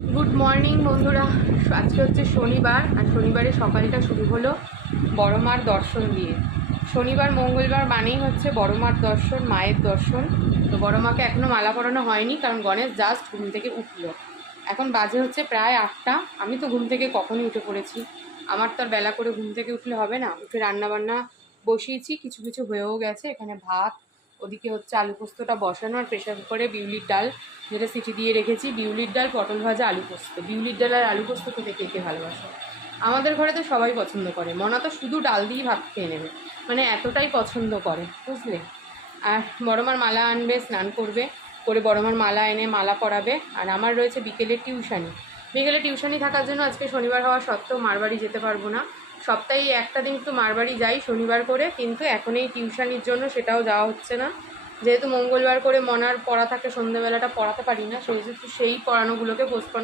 Good morning বন্ধুরা। আজকে হচ্ছে শনিবার, আর শনিবারে সকালটা শুরু হলো বড় মার দর্শন দিয়ে। শনিবার মঙ্গলবার মানেই হচ্ছে বড় মার দর্শন, মায়ের দর্শন। তো বড় মাকে এখনও মালা পরানো হয়নি, কারণ গণেশ জাস্ট ঘুম থেকে উঠলো। এখন বাজে হচ্ছে প্রায় 8টা। আমি তো ঘুম থেকে কখনই উঠে পড়েছি। আমার তো আর বেলা করে ঘুম থেকে উঠলে হবে না। উঠে রান্নাবান্না বসিয়েছি, কিছু কিছু হয়েও গেছে। এখানে ভাত, ওদিকে হচ্ছে আলু পোস্তটা বসানো, আর প্রেশার কুকারে বিউলির ডাল যেটা সিটি দিয়ে রেখেছি। বিউলির ডাল, পটল ভাজা, আলু পোস্ত। বিউলির ডাল আর আলু পোস্ত খেতে কে কে ভালোবাসে? আমাদের ঘরে তো সবাই পছন্দ করে। মনা তো শুধু ডাল দিয়েই ভাত খেয়ে নেবে, মানে এতটাই পছন্দ করে, বুঝলে। আর বড়মার মালা আনবে, স্নান করবে, করে বড়মার মালা এনে মালা পরাবে। আর আমার রয়েছে বিকেলের টিউশানি। বিকেলে টিউশানি থাকার জন্য আজকে শনিবার হওয়া সত্ত্বেও মারবাড়ি যেতে পারবো না। সপ্তাহে একটা দিন একটু মারবাড়ি যাই শনিবার করে, কিন্তু এখন এই টিউশানির জন্য সেটাও যাওয়া হচ্ছে না। যেহেতু মঙ্গলবার করে মনার পড়া থাকে, সন্ধ্যেবেলাটা পড়াতে পারি না, সেহেতু সেই পড়ানোগুলোকে পোস্টপন